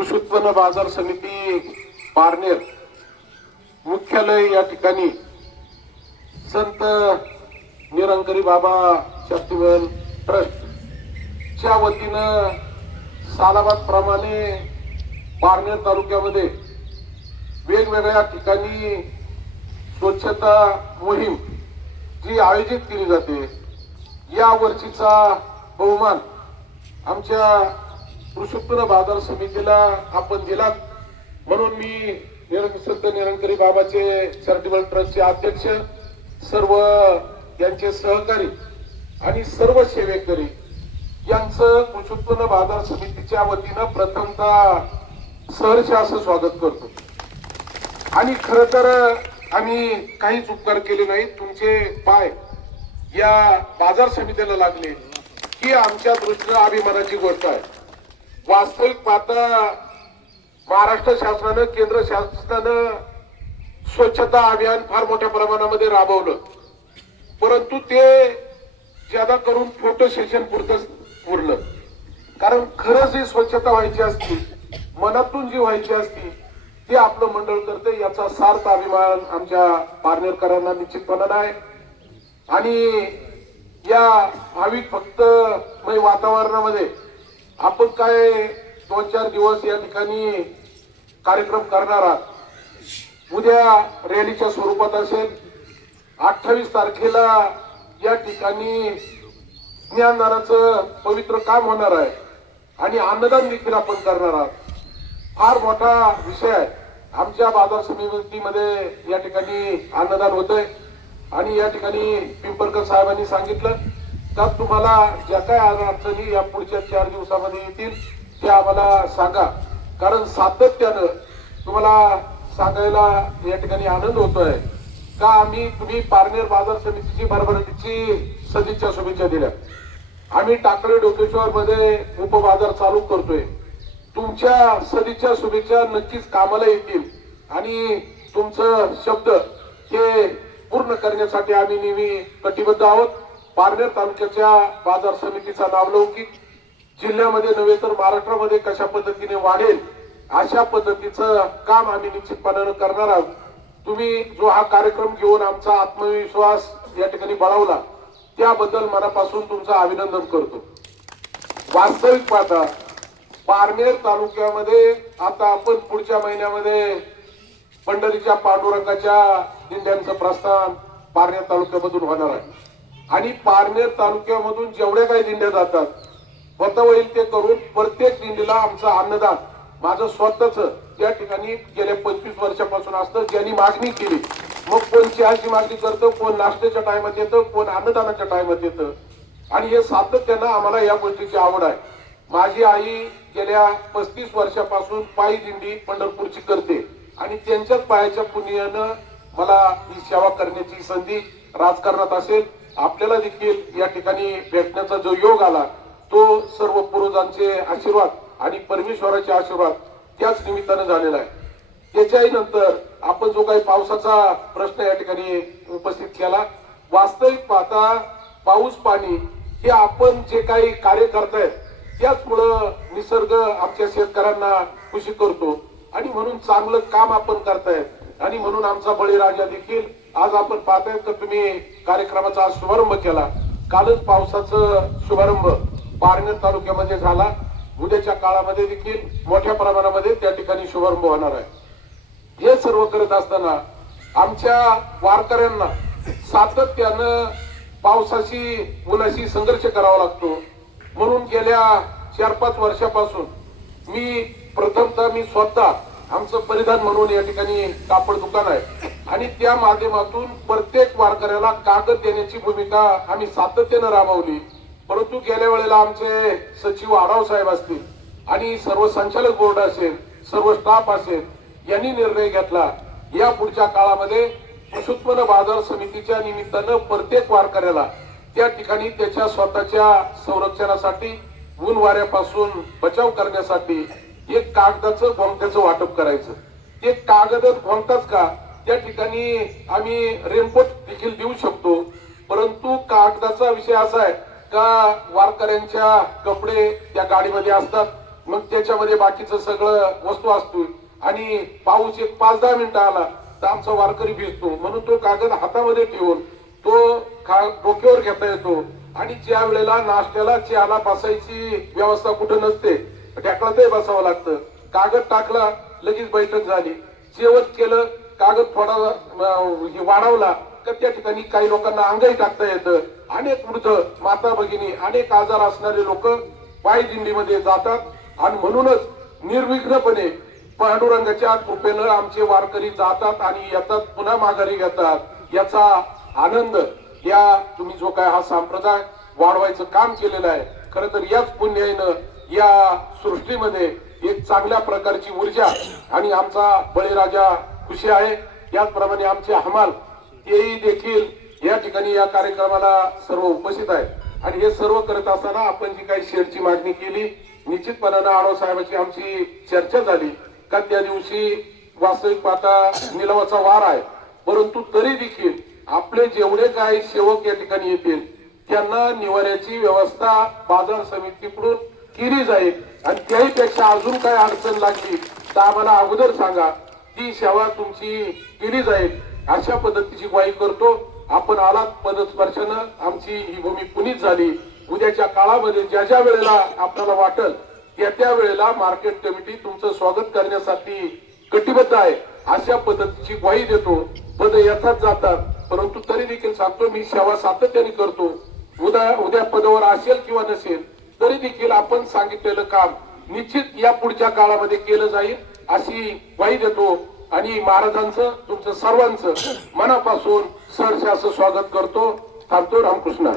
कृषी उत्पन्न बाजार समिती पारनेर मुख्यालय या ठिकाणी संत निरंकारी बाबा चॅरिटेबल ट्रस्ट च्या वतीनं सालाबाद प्रमाणे पारनेर तालुक्यामध्ये वेगवेगळ्या ठिकाणी स्वच्छता मोहीम जी आयोजित केली जाते, या वर्षीचा बहुमान आमच्या कृषी उत्पन्न बाजार समितीला आपण दिलात, म्हणून मी संत निरंकारी बाबाचे चॅरिटेबल ट्रस्टचे अध्यक्ष, सर्व यांचे सहकारी आणि सर्व सेवेकरी यांचं कृषी उत्पन्न बाजार समितीच्या वतीनं प्रथमतः सहर्ष असं स्वागत करतो। आणि खरं तर आम्ही काहीच उपकार केले नाहीत, तुमचे पाय या बाजार समितीला लागले ही आमच्या दृष्टीनं अभिमानाची गोष्ट आहे। वास्तविक पाहता महाराष्ट्र शासनानं, केंद्र शासनानं स्वच्छता अभियान फार मोठ्या प्रमाणामध्ये राबवलं, परंतु ते ज्यादा करून फोटो सेशन पुरतच उरलं। कारण खरंच ही स्वच्छता व्हायची असती, मनातून जी व्हायची असती ते आपलं मंडळ करते, याचा सार्थ अभिमान आमच्या पारनेरकरांना निश्चितपणानं आहे। आणि या भाविक भक्तमय वातावरणामध्ये आपण काय 2-4 दिवस या ठिकाणी कार्यक्रम करणार आहात। उद्या रॅलीच्या स्वरूपात असेल, 28 तारखेला या ठिकाणी ज्ञानदानाचं पवित्र काम होणार आहे आणि अन्नदान देखील आपण करणार आहात। फार मोठा विषय आहे। आमच्या बाजार समितीमध्ये या ठिकाणी अन्नदान होतंय आणि या ठिकाणी पिंपळकर साहेबांनी सांगितलं का तुम्हाला ज्या काय अडचणी या पुढच्या 4 दिवसामध्ये येतील ते आम्हाला सांगा, कारण सातत्यानं तुम्हाला सांगायला या ठिकाणी आनंद होतोय का तुम्ही पारनेर बाजार समितीची भरभराटीची सदिच्छा शुभेच्छा दिल्या। आम्ही टाकळी डोकेश्वर मध्ये उपबाजार चालू करतोय, तुमच्या सदिच्छा शुभेच्छा नक्कीच कामाला येतील आणि तुमचं शब्द हे पूर्ण करण्यासाठी आम्ही नेहमी कटिबद्ध आहोत। पारनेर तालुक्याच्या बाजार समितीचा नावलौकिक जिल्ह्यामध्ये नव्हे तर महाराष्ट्रामध्ये कशा पद्धतीने वाढेल अशा पद्धतीचं काम आम्ही निश्चितपणानं करणार आहोत। तुम्ही जो हा कार्यक्रम घेऊन आमचा आत्मविश्वास या ठिकाणी बळावला त्याबद्दल मनापासून तुमचं अभिनंदन करतो। वास्तविक पाहता पारनेर तालुक्यामध्ये आता आपण पुढच्या महिन्यामध्ये पंढरीच्या पांडुरंगाच्या दिंड्यांचं प्रस्थान पारनेर तालुक्यामधून होणार आहे आणि पारनेर तालुक्यामधून जेवढ्या काही दिंड्या जातात होता होईल ते करून प्रत्येक दिंडीला आमचं अन्नदान माझं स्वतःच त्या ठिकाणी गेल्या 25 वर्षापासून असतं। ज्यांनी मागणी केली, मग कोण चहाची मागणी करतं, कोण नाश्त्याच्या टायमात येतं, कोण अन्नदानाच्या टायमात येतं आणि हे सातत्यानं आम्हाला या गोष्टीची आवड आहे। माझी आई गेल्या 35 वर्षापासून पायी दिंडी पंढरपूरची करते आणि त्यांच्याच पायाच्या पुण्यानं मला ही सेवा करण्याची संधी राजकारणात असेल आपल्याला देखील या ठिकाणी भेटण्याचा जो योग आला तो सर्व पूर्वजांचे आशीर्वाद आणि परमेश्वराचे आशीर्वाद त्याच निमित्तानं झालेला आहे। त्याच्याही नंतर आपण जो काही पावसाचा प्रश्न या ठिकाणी उपस्थित केला, वास्तविक पाहता पाऊस पाणी हे आपण जे काही कार्य करतायत त्याचमुळं निसर्ग आमच्या शेतकऱ्यांना खुशी करतो आणि म्हणून चांगलं काम आपण करतायत आणि म्हणून आमचा बळीराजा देखील आज आपण पाहतायत तर तुम्ही कार्यक्रमाचा आज शुभारंभ केला। कालच पावसाचा शुभारंभ पारनेर तालुक्यामध्ये झाला, उद्याच्या काळामध्ये देखील मोठ्या प्रमाणामध्ये त्या ठिकाणी शुभारंभ होणार आहे। हे सर्व करत असताना आमच्या वारकऱ्यांना सातत्यानं पावसाशी उन्हाशी संघर्ष करावा लागतो, म्हणून गेल्या 4-5 वर्षापासून मी स्वतः आमचं परिधान म्हणून या ठिकाणी कापड दुकान आहे आणि त्या माध्यमातून प्रत्येक वारकऱ्याला कागद देण्याची भूमिका आम्ही सातत्यानं राबवली। परंतु गेल्या वेळेला आमचे सचिव आढाव साहेब असतील आणि सर्व संचालक बोर्ड असेल, सर्व स्टाफ असेल, यांनी निर्णय घेतला या पुढच्या काळामध्ये कृषी उत्पन्न बाजार समितीच्या निमित्तानं प्रत्येक वारकऱ्याला त्या ठिकाणी त्याच्या स्वतःच्या संरक्षणासाठी ऊन वाऱ्यापासून बचाव करण्यासाठी एक कागदाचं गोंगट्याचं वाटप करायचं। ते कागद गोंगटाच का, त्या ठिकाणी आम्ही रेनकोट देखील देऊ शकतो, परंतु कागदाचा विषय असा आहे का वारकऱ्यांच्या कपडे त्या गाडीमध्ये असतात, मग त्याच्यामध्ये बाकीचं सगळं वस्तू असतो आणि पाऊस एक 5-10 मिनिटं आला तर आमचा वारकरी भिजतो, म्हणून तो कागद हातामध्ये ठेवून तो डोक्यावर घेता येतो. आणि ज्या वेळेला नाश्त्याला चहाला बसायची व्यवस्था कुठं नसते, ढेकळातही बसावं लागतं. कागद टाकला लगेच बैठक झाली. जेवण केलं, कागद थोडा वाढवला तर त्या ठिकाणी काही लोकांना अंगही टाकता येतं. अनेक वृद्ध माता भगिनी, अनेक आजार असणारे लोक पायी दिंडीमध्ये जातात आणि म्हणूनच निर्विघ्नपणे पांडुरंगाच्या कृपेनं आमचे वारकरी जातात आणि येतात, पुन्हा माघारी घेतात. याचा आनंद या तुम्ही जो काय हा संप्रदाय वाढवायचं काम केलेलं आहे, खरं तर याच पुण्याईनं या सृष्टीमध्ये एक चांगल्या प्रकारची ऊर्जा आणि आमचा बळीराजा खुशी आहे. याचप्रमाणे आमचे हमाल तेही देखील या ठिकाणी या कार्यक्रमाला सर्व उपस्थित आहे. आणि हे सर्व करत असताना आपण जी काही शेअरची मागणी केली, निश्चितपणानं आढाव साहेबांची आमची चर्चा झाली का त्या दिवशी वास्तविक पाहता निलावाचा वार आहे, परंतु तरी देखील आपले जेवढे काही सेवक या ठिकाणी येतील त्यांना निवाऱ्याची व्यवस्था बाजार समितीकडून केली जाईल. आणि त्याहीपेक्षा अजून काय अडचण लागली तर आम्हाला अगोदर सांगा, ती सेवा तुमची केली जाईल. अशा पद्धतीची ग्वाही करतो. आपण आलात पदस्पर्शानं आमची ही भूमी पुनीत झाली. उद्याच्या काळामध्ये ज्या ज्या वेळेला आपल्याला वाटेल त्या वेळेला मार्केट कमिटी तुमचं स्वागत करण्यासाठी कटिबद्ध आहे, अशा पद्धतीची ग्वाही देतो. पद येतात जातात, परंतु तरी देखील सांगतो मी सेवा सातत्याने करतो. उद्या पदावर असेल किंवा नसेल तरी देखील आपण सांगितलेलं काम निश्चित या पुढच्या काळामध्ये केलं जाईल अशी ग्वाही देतो. आणि महाराजांचं तुमचं सर्वांचं मनापासून सहर्ष असं स्वागत करतो. थांबतो. रामकृष्ण.